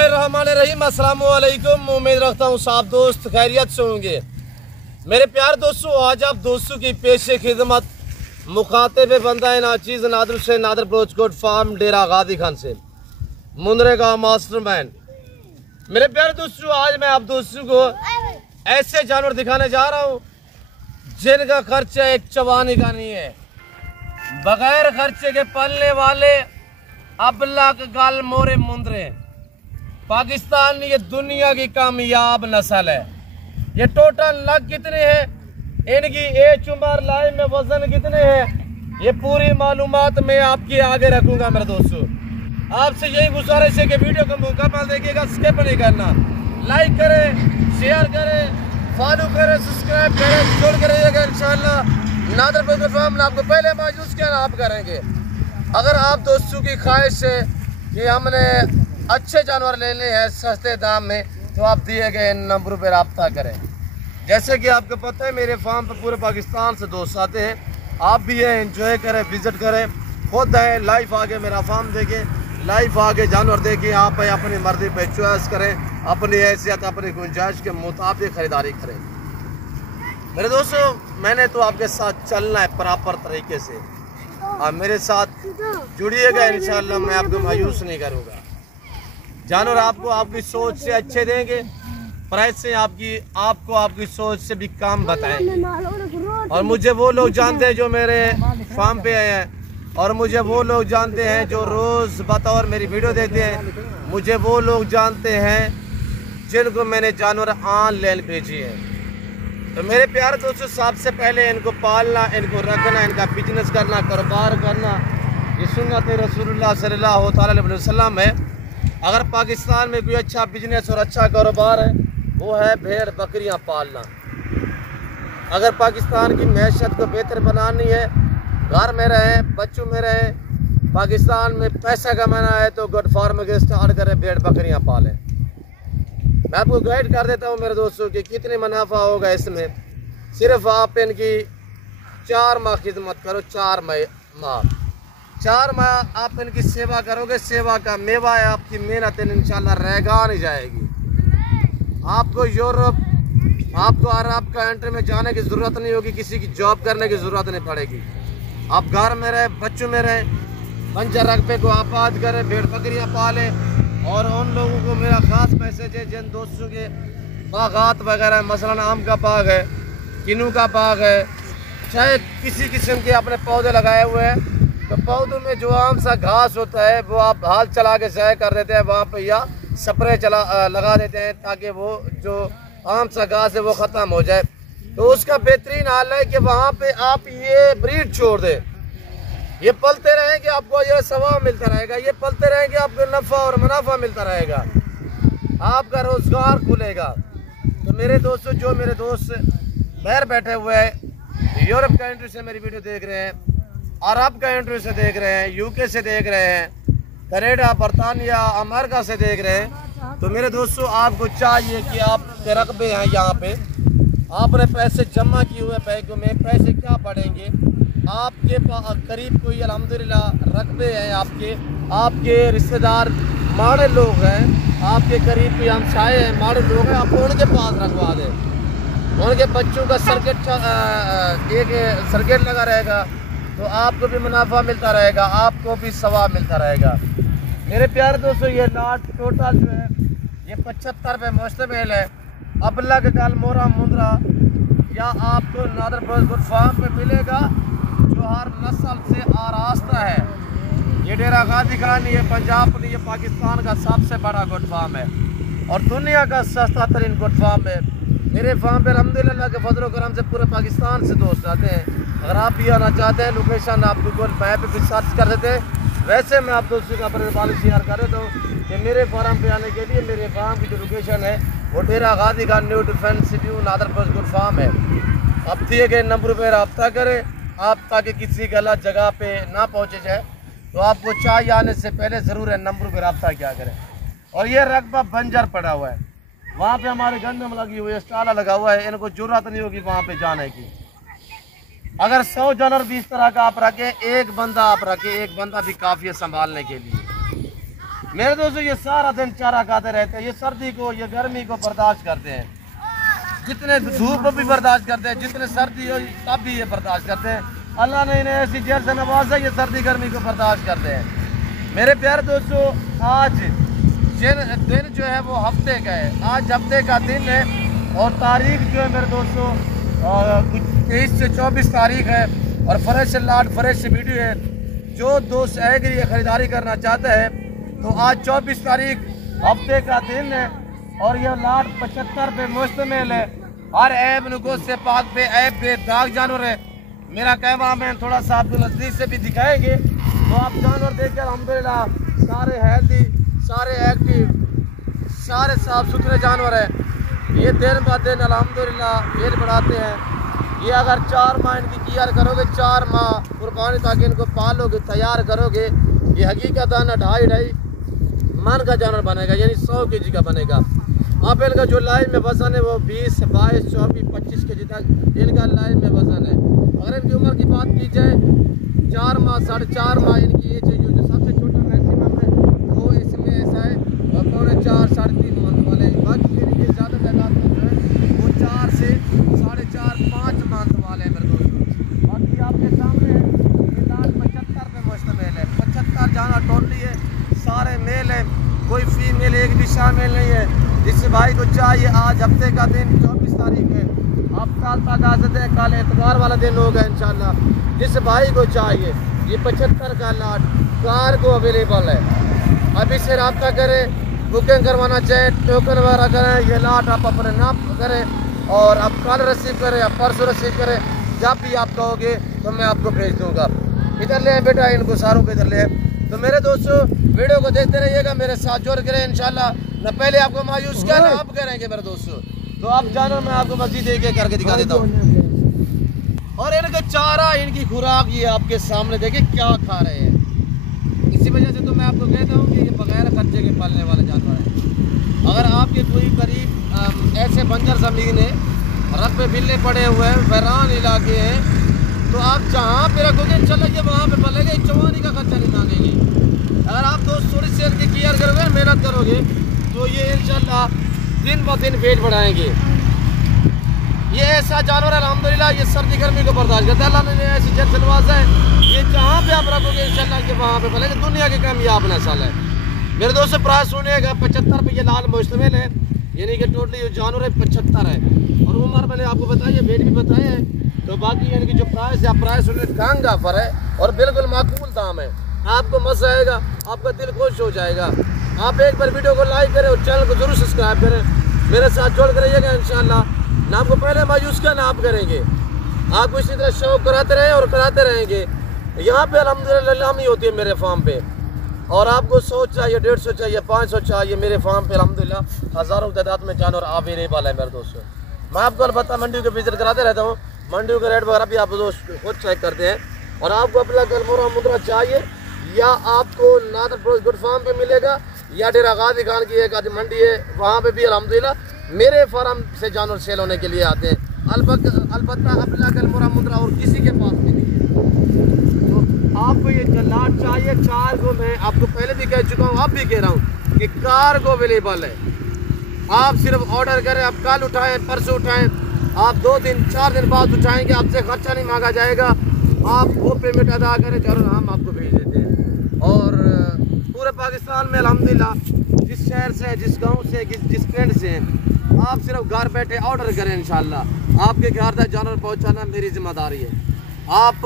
रहमान अस्सलाम वालेकुम। उम्मीद रखता हूँ सब दोस्त खैरियत से होंगे। मेरे प्यार दोस्तों, आज आप दोस्तों की पेश खिदमत मुखातिब बंदा नाचीज़ नादर से नादर ब्रोच कोट फार्म डेरा गादी खान से मुंदरे का मास्टरमैन। मेरे प्यार दोस्तों, आज मैं आप दोस्तों को ऐसे जानवर दिखाने जा रहा हूँ जिनका खर्चा एक चवानी का नहीं है। बगैर खर्चे के पलने वाले अबला गाल मोरे मुंदरे। पाकिस्तान ये दुनिया की कामयाब नस्ल है। ये टोटल नग कितने हैं, इनकी एज उम्र लाइफ में वजन कितने हैं, ये पूरी मालूमात मैं आपके आगे रखूंगा। मेरे दोस्तों, आपसे यही गुजारिश है कि वीडियो को मुकम्मल देखिएगा, स्किप नहीं करना। लाइक करें, शेयर करें, फॉलो करें, सब्सक्राइब करें, जुड़ कर रहिएगा। इंशाल्लाह नादर ब्रोच फार्म आपको पहले मौजूद क्या आप करेंगे। अगर आप दोस्तों की ख्वाहिश है कि हमने अच्छे जानवर लेने हैं सस्ते दाम में, तो आप दिए गए नंबरों पर रब्ता करें। जैसे कि आपको पता है, मेरे फार्म पर पूरे पाकिस्तान से दोस्त आते हैं। आप भी है, एंजॉय करें, विजिट करें, खुद आए, लाइव आगे मेरा फार्म देखें, लाइव आगे जानवर देखें। आप अपनी मर्जी पे चॉइस करें, अपनी हैसियत अपनी गुंजाइश के मुताबिक खरीदारी करें। मेरे दोस्तों, मैंने तो आपके साथ चलना है प्रॉपर तरीके से। आप मेरे साथ जुड़िएगा, इंशाल्लाह मैं आपको मायूस नहीं करूँगा। जानवर आपको आपकी सोच से अच्छे देंगे, प्राइस से आपको आपकी सोच से भी काम बताएंगे। और मुझे वो लोग जानते हैं जो मेरे फार्म पे आए हैं, और मुझे वो लोग जानते हैं जो रोज़ बतौर मेरी वीडियो देखते हैं। मुझे वो लोग जानते हैं जिनको मैंने जानवर ऑनलाइन भेजी है। तो मेरे प्यारे दोस्तों, सबसे पहले इनको पालना, इनको रखना, इनका बिजनेस करना, कारोबार करना, ये सुन्नत रसूलुल्लाह सल्लल्लाहु अलैहि वसल्लम है। अगर पाकिस्तान में कोई अच्छा बिजनेस और अच्छा कारोबार है, वो है भेड़ बकरियां पालना। अगर पाकिस्तान की मैशत को बेहतर बनानी है, घर में रहें, बच्चों में रहें, पाकिस्तान में पैसा कमाना है, तो गुड फार्म के स्टार्ट करें, भेड़ बकरियां पालें। मैं आपको गाइड कर देता हूँ मेरे दोस्तों कि कितने मुनाफा होगा इसमें। सिर्फ आप इनकी 4 माह खिदमत करो, 4 माह आप इनकी सेवा करोगे, सेवा का मेवा है आपकी मेहनत, इंशाल्लाह रहेगा नहीं जाएगी। आपको यूरोप, आपको अरब कंट्री में जाने की ज़रूरत नहीं होगी, किसी की जॉब करने की ज़रूरत नहीं पड़ेगी। आप घर में रहे, बच्चों में रहे, बंजर रकबे को आबाद करें, भेड़ बकरियाँ पालें। और उन लोगों को मेरा ख़ास मैसेज है जिन दोस्तों के बागात वगैरह, मसलन आम का बाग है, किन्नू का बाग है, चाहे किसी किस्म के अपने पौधे लगाए हुए हैं, तो पौधों में जो आम सा घास होता है वो आप हाल चला के सह कर देते हैं वहाँ पे, या स्प्रे लगा देते हैं ताकि वो जो आम सा घास है वो ख़त्म हो जाए। तो उसका बेहतरीन हाल है कि वहाँ पे आप ये ब्रीड छोड़ दें, ये पलते रहेंगे, आपको ये सवाब मिलता रहेगा, ये पलते रहेंगे, आपको नफ़ा और मुनाफा मिलता रहेगा, आपका रोज़गार खुलेगा। तो मेरे दोस्तों, जो मेरे दोस्त बाहर बैठे हुए हैं, यूरोप कंट्री से मेरी वीडियो देख रहे हैं, अरब कंट्री से देख रहे हैं, यूके से देख रहे हैं, कनाडा, बरतानिया, अमेरिका से देख रहे हैं, तो मेरे दोस्तों आपको चाहिए कि आपके रकबे हैं यहाँ पे, आपने पैसे जमा किए हुए बैंकों में, पैसे क्या पड़ेंगे आपके करीब कोई अल्हम्दुलिल्लाह रकबे हैं, आपके रिश्तेदार माड़े लोग हैं, आपके करीब कोई हमसाए हैं, माड़े लोग हैं, आप उनके पास रखवा दें। उनके बच्चों का एक सर्किट लगा रहेगा, तो आपको भी मुनाफा मिलता रहेगा, आपको भी सवाब मिलता रहेगा। मेरे प्यारे दोस्तों, ये लाट टोटल जो है ये 75 पे मुश्तमिल है। अबला के गाल मोरा मुंदरा या आपको नादर ब्रोच फार्म पे मिलेगा, जो हर नस्ल से आरास्ता है। ये डेरा गादी खान, ये पंजाब, ये पाकिस्तान का सबसे बड़ा गुड फार्म है और दुनिया का सस्ता तरीन गुड फार्म है। मेरे फार्म पे अल्हम्दुलिल्लाह के फजल करम से पूरे पाकिस्तान से दोस्त आते हैं। अगर आप भी आना चाहते हैं, लोकेशन आप गूगल मैप पे भी सर्च कर देते हैं। वैसे मैं आप दोस्तों का अपने बाल शेयर कर देता हूँ कि मेरे फार्म पे आने के लिए मेरे फार्म की जो लोकेशन है वो डेरा गादी खान न्यू डिफेंस सिटी नादर ब्रोच गुड फार्म है। अब दिए गए नंबर पर रब्ता करें आप, ताकि किसी गलत जगह पे ना पहुँचे जाए। तो आपको चाय आने से पहले ज़रूर है नंबर पर रब्ता क्या करें। और ये रकबा बंजर पड़ा हुआ है, वहाँ पे हमारे गंदम लगी हुई है, स्टाला लगा हुआ है, इनको जरूरत नहीं होगी वहाँ पे जाने की। अगर 100 जानवर 20 तरह का आप रखें, एक बंदा आप रखें, एक बंदा भी काफ़ी है संभालने के लिए। मेरे दोस्तों ये सारा दिन चारा खाते रहते हैं, ये सर्दी को ये गर्मी को बर्दाश्त करते हैं, जितने धूप भी बर्दाश्त करते हैं, जितने सर्दी हो तब भी ये बर्दाश्त करते हैं। अल्लाह ने इन्हें ऐसी जेल से नवाजा, ये सर्दी गर्मी को बर्दाश्त करते हैं। मेरे प्यारे दोस्तों, आज दिन जो है वो हफ्ते का है, आज हफ्ते का दिन है और तारीख जो है मेरे दोस्तों कुछ 23 से 24 तारीख है और फ्रेश लाट फ्रेश वीडियो है। जो दोस्त एग्री ख़रीदारी करना चाहता है तो आज 24 तारीख हफ्ते का दिन है और यह लाट 75 पे मुश्तमिल है। हर ऐब नुकोस से पाक पे ऐब पे दाग जानवर है। मेरा कैमरा मैन थोड़ा सा आपको नज़दीक से भी दिखाएंगे तो आप जानवर देखकर अल्हम्दुलिल्लाह सारे हेल्दी, सारे एक्टिव, सारे साफ सुथरे जानवर हैं। ये दिन ब दिन अल्हम्दुलिल्लाह वेट बढ़ाते हैं। ये अगर 4 माह इनकी केयर करोगे, 4 माह कुर्बानी ताकि इनको पालोगे, तैयार करोगे, ये हकीकत 2.5 मन का जानवर बनेगा, यानी 100 kg का बनेगा। अब इनका जो लाइन में वजन है वो 20, 22, 24, 25 kg तक इनका लाइन में वजन है। अगर इनकी उम्र की बात की जाए 4 माह 4.5 माह इनकी एज है, जो सबसे छोटा मैक्सिमम है वो इसमें ऐसा है और 4.5 3.5 मंथ वाले। बाकी इनके ज़्यादा तादाद में जो है वो 4 से 4.5 5 मंथ वाले हैं मेरे दोस्तों। बाकी आपके सामने है ये लाट 75 पे मुश्तमिल है। 75 जानवर टोटली है, सारे मेल है, कोई फीमेल एक भी शामिल नहीं है। जिस भाई को चाहिए, आज हफ्ते का दिन 24 तारीख है, अब कल तक आ सकते हैं, कल एतवार वाला दिन होगा इंशाल्लाह। जिस भाई को चाहिए ये 75 का लाट कार को अवेलेबल है, अभी से रब्ता करें, बुकिंग करवाना चाहे टोकन वगैरह करें, ये लाट आप अपने नाम करें और अब कल रिसीव करें या परसों रिसीव करें, जब भी आप कहोगे तो मैं आपको भेज दूँगा। इधर ले बेटा, इनको सारों को इधर ले। तो मेरे दोस्तों वीडियो को देखते रहिएगा, मेरे साथ जोड़ करें इंशाल्लाह। न पहले आपको मायूस किया ना अब करेंगे मेरे दोस्तों। तो आप जानो मैं आपको मस्जिद एक करके दिखा देता हूँ। और इनका चारा, इनकी खुराक ये आपके सामने देखे क्या खा रहे हैं। इसी वजह से तो मैं आपको कहता हूँ कि ये बगैर खर्चे के पालने वाले जानवर हैं। अगर आपके कोई करीब ऐसे बंजर ज़मीन है, रकबे बिल्ले पड़े हुए हैं, वैरान इलाके हैं, तो आप जहाँ पे रखोगे इंशाल्लाह ये वहाँ पे पलेगा, चवानी का खर्चा नहीं मांगेगी। अगर आप दोस्त थोड़ी सी इनकी केयर करोगे, मेहनत करोगे तो ये इंशाल्लाह दिन ब दिन वेट बढ़ाएंगे। ये ऐसा जानवर है अल्हम्दुलिल्लाह, ये सर्दी गर्मी को बर्दाश्त करता है। अल्लाह ने ऐसी जन से नवाजा है, ये जहाँ पे आप रखोगे इंशाल्लाह के वहाँ पे पलेगा। दुनिया के कामयाब नस्ल है मेरे दोस्तों। प्राइस सुनिएगा 75 पे ये लाल मुश्तमिल है, यानी कि टोटली ये जानवर है 75 है और उम्र मैंने आपको बताई है, वेट भी बताया है। तो बाकी इनकी जो प्राइस है, प्राइस सुनिए कांग ऑफर है और बिल्कुल माकूल दाम है। आपको मज़ा आएगा, आपका दिल खुश हो जाएगा। आप एक बार वीडियो को लाइक करें और चैनल को जरूर सब्सक्राइब करें, मेरे साथ जोड़ कर रहिएगा इंशाल्लाह। ना आपको पहले मायूस का ना आप करेंगे, आपको इसी तरह शौक कराते रहें और कराते रहेंगे। यहाँ पे अल्हम्दुलिल्लाह नीलामी होती है मेरे फार्म पे, और आपको 100 चाहिए, 150 चाहिए, 500 चाहिए, मेरे फार्म पे अल्हम्दुलिल्लाह हज़ारों तादाद में जानवर अवेलेबल है मेरे दोस्तों। मैं आपको अलबत्ता मंडियों के विजिट कराते रहता हूँ, मंडियों के रेट वगैरह भी आप दोस्त खुद चेक करते हैं। और आपको अपना गलमोरा मुद्रा चाहिए या आपको नादर गुड फार्म पे मिलेगा या डेरा गाजी खान की एक आधी मंडी है, वहाँ पे भी अल्हम्दुलिल्लाह मेरे फार्म से जानवर सेल होने के लिए आते हैं। अलबत्ता अपना गलमोरा मुद्रा और किसी के पास भी नहीं है। तो आपको ये लाट चाहिए, कार को मैं आपको पहले भी कह चुका हूँ, अब भी कह रहा हूँ कि कार को अवेलेबल है। आप सिर्फ ऑर्डर करें, आप कल उठाएँ, परसों उठाएँ, आप 2 दिन 4 दिन बाद उठाएंगे, आपसे खर्चा नहीं मांगा जाएगा। आप वो पेमेंट अदा करें, जरूर हम आपको भेज देते हैं। और पूरे पाकिस्तान में अल्हम्दुलिल्लाह जिस शहर से, जिस गांव से, जिस पिंड से आप सिर्फ घर बैठे ऑर्डर करें, इंशाल्लाह आपके घर तक जानवर पहुंचाना मेरी जिम्मेदारी है। आप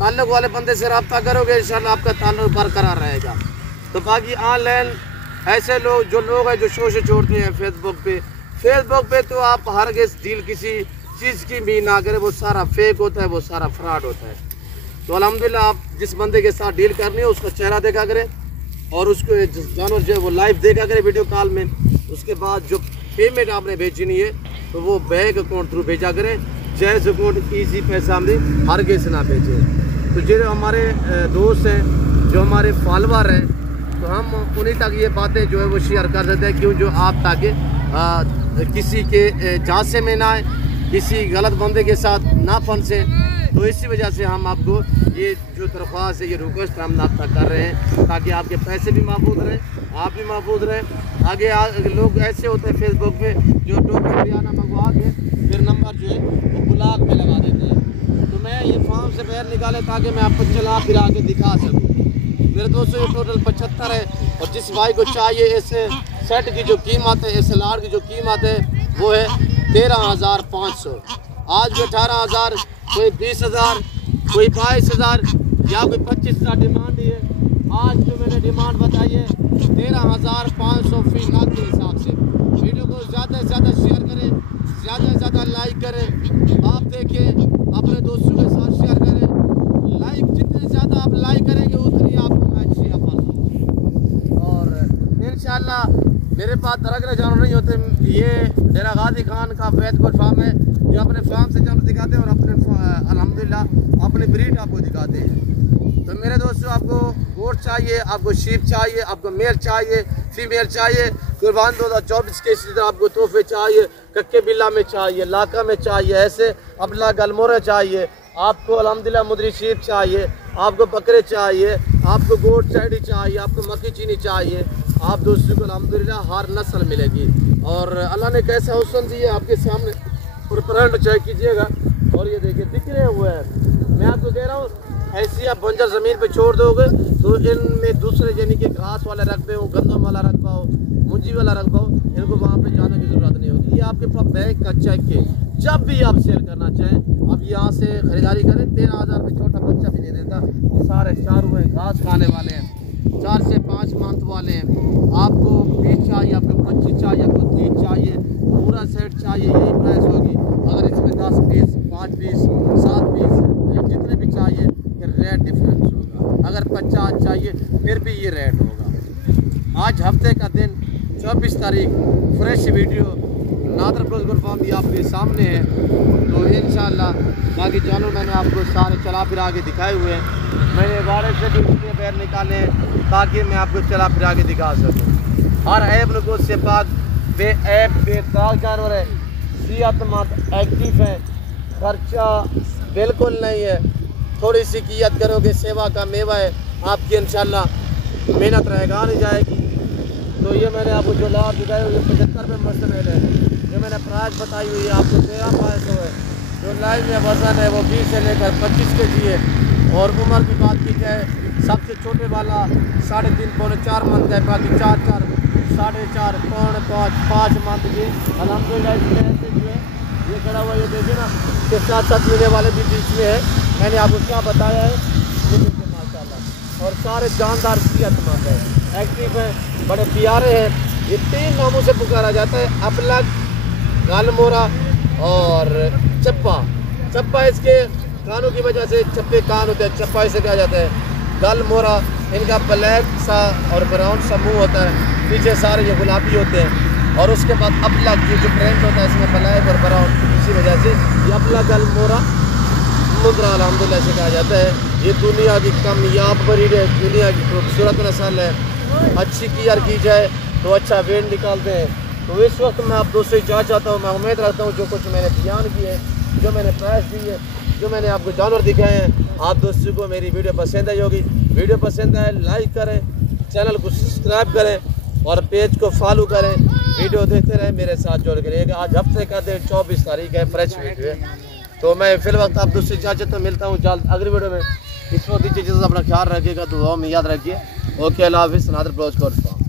ताल्लुक वाले बंदे से रब्ता करोगे, इंशाल्लाह आपका ताल्लुक बरकरार रहेगा। तो बाकी ऑनलाइन ऐसे लोग हैं जो शो से छोड़ते हैं फेसबुक पे तो आप हर डील किसी चीज़ की भी ना करें, वो सारा फेक होता है, वो सारा फ्रॉड होता है। तो अल्हम्दुलिल्लाह आप जिस बंदे के साथ डील करनी है उसका चेहरा देखा करें और उसको जानवर जो है वो लाइव देखा करें वीडियो कॉल में। उसके बाद जो पेमेंट आपने भेजनी है तो वो बैंक अकाउंट थ्रू भेजा करें, जैज अकाउंट ईजी पैसा हमने हर किस ना भेजें। तो जो हमारे दोस्त हैं, जो हमारे फॉलोअर हैं, तो हम उन्हीं तक ये बातें जो है वो शेयर कर देते हैं, क्यों जो आप ताकि किसी के झांसे में ना आए, किसी गलत बंदे के साथ ना फंसे। तो इसी वजह से हम आपको ये जो दरख्वास्त है, ये रिक्वेस्ट हम आप तक कर रहे हैं ताकि आपके पैसे भी महफूज रहें, आप भी महफूज रहें। आगे लोग ऐसे होते हैं फेसबुक पे जो टोकन बयाना मंगवा के फिर नंबर जो है वो ब्लॉक पे लगा देते हैं। तो मैं ये फॉर्म से बाहर निकाले ताकि मैं आपको चला फिरा के दिखा सकूँ। मेरे दोस्तों ये टोटल 75 है और जिस भाई को चाहिए इस सेट की जो कीमत है, इस लाड़ की जो कीमत है वो है 13,500। आज भी 18,000, कोई 20,000, कोई 22,000 या कोई 25,000 डिमांड है। आज जो मैंने डिमांड बताई है 13,500 फी लाख के हिसाब से। वीडियो को ज़्यादा से ज़्यादा शेयर करें, ज़्यादा से ज़्यादा लाइक करें। आप देखें, अपने दोस्तों के साथ शेयर करें। लाइक जितने ज़्यादा आप लाइक करेंगे उतनी आपको मैं अच्छी ऑफर दूँगा। और इंशाल्लाह मेरे पास तरह के जानवर नहीं होते। ये डेरा गाजी खान का वैदकोट फार्म है जो अपने फार्म से जानवर दिखाते हैं और अपने अल्हम्दुलिल्लाह अपनी ब्रीड आपको दिखाते हैं। तो मेरे दोस्तों, आपको गोट चाहिए, आपको शीप चाहिए, आपको मेल चाहिए, फीमेल चाहिए, कुर्बान 2024 के इसी तरह आपको तोहफे चाहिए, कक्के बिल्ला में चाहिए, लाका में चाहिए, ऐसे अपना गलमोरा चाहिए, आपको अल्हम्दुलिल्लाह मुदरी शीप चाहिए, आपको बकरे चाहिए, आपको गोट चैडी चाहिए, आपको मक्की चीनी चाहिए, आप दोस्तों को अल्हम्दुलिल्लाह हर नस्ल मिलेगी। और अल्लाह ने कैसा हुस्न दिया आपके सामने, और प्रिंट चेक कीजिएगा। और ये देखिए बिखरे हुए हैं। मैं आपको कह रहा हूँ ऐसी आप बंजर ज़मीन पे छोड़ दोगे तो इनमें दूसरे यानी कि घास वाला रकबे हो, गंदम वाला रकबा हो, मुंजी वाला रकबा हो, इनको वहाँ पे जाने की ज़रूरत नहीं होगी। ये आपके पास बैंक का चेक है, जब भी आप सेल करना चाहें अब यहाँ से ख़रीदारी करें। 13,000 में छोटा बच्चा भी नहीं देता। ये सारे चारों हैं, घास खाने वाले हैं, 4 से 5 मंथ वाले हैं। आपको 20 चाहिए, आपको 25 चाहिए, आपको 30 चाहिए, पूरा सेट चाहिए, यही प्राइस होगी। अगर इसमें 10 पीस, 5 पीस, 7 पीस जितने भी चाहिए फिर रेट डिफरेंस होगा। अगर 50 चाहिए फिर भी ये रेट होगा। आज हफ्ते का दिन 24 तारीख, फ्रेश वीडियो नादर प्रोजगुल फार्म भी आपके सामने है। तो इंशाल्लाह बाकी जानवर मैंने आपको सारे चला फिरा के दिखाए हुए हैं। मैंने बारे से भी इसलिए पैर निकाले हैं ताकि मैं आपको चला फिरा के दिखा सकूँ। हर ऐब नुकूस से पाक बेऐब बेदाग जानवर है, सेहतमंद, एक्टिव है, खर्चा बिल्कुल नहीं है। थोड़ी सी कियत करोगे, सेवा का मेवा है, आपकी इंशाल्लाह मेहनत रहेगा नहीं जाएगी। तो ये मैंने आपको जो लाभ दिखाई हुई है 75 रुपये मस्टमेट है। जो मैंने प्राइस बताई हुई है आपको 13,500 है। जो लाइव में वज़न है वो 20 से लेकर 25 kg है। और उम्र की बात की जाए सबसे छोटे वाला 3.5 पौने 4 मंथ का है, बाकी 4, 4.5, पौने 5 मंथ के अल्हम्दुलिल्लाह। इसमें ऐसे जो है ये खड़ा हुआ, ये देखिए ना, के 7 महीने वाले भी बीच में है। मैंने आपको क्या बताया है ये देखिए माशाल्लाह। और सारे जानदार सेहतमंद है, एक्टिव है, बड़े प्यारे हैं। ये 3 नामों से पुकारा जाता है, अपलग, गालमोरा और चप्पा। चप्पा इसके कानों की वजह से चप्पे कान होते हैं, चप्पा इसे कहा जाता है। गालमोरा इनका ब्लैक सा और ब्राउन सा मुँह होता है, पीछे सारे ये गुलाबी होते हैं। और उसके बाद अपलग ये जो प्रिंट होता है इसमें ब्लैक और ब्राउन, इसी वजह से ये अपलग गालमोरा मुद्रा अल्हम्दुलिल्लाह से कहा जाता है। ये दुनिया की कामयाब ब्रीड है, दुनिया की खूबसूरत नस्ल है। अच्छी केयर की जाए तो अच्छा वेट निकालते हैं। तो इस वक्त मैं आप दोस्तों से क्या चाहता हूँ, मैं उम्मीद रखता हूँ जो कुछ मैंने बयान किए, जो मैंने प्राइस दी है, जो मैंने आपको जानवर दिखाए हैं, आप दोस्तों को मेरी वीडियो पसंद आई होगी। वीडियो पसंद आए लाइक करें, चैनल को सब्सक्राइब करें और पेज को फॉलो करें। वीडियो देखते रहें, मेरे साथ जुड़ के रहिएगा। आज हफ्ते का दिन 24 तारीख है, फ्रेश वीडियो है। तो मैं फिर वक्त आप दोस्तों से इजाज़त मिलता हूँ जल्द अगली वीडियो में। इस वक्त दीजिए, अपना ख्याल रखिएगा, दुआओं में याद रखिए। ओके, अल्लाह हाफ़िज़। नादर प्रोजगुल फार्म।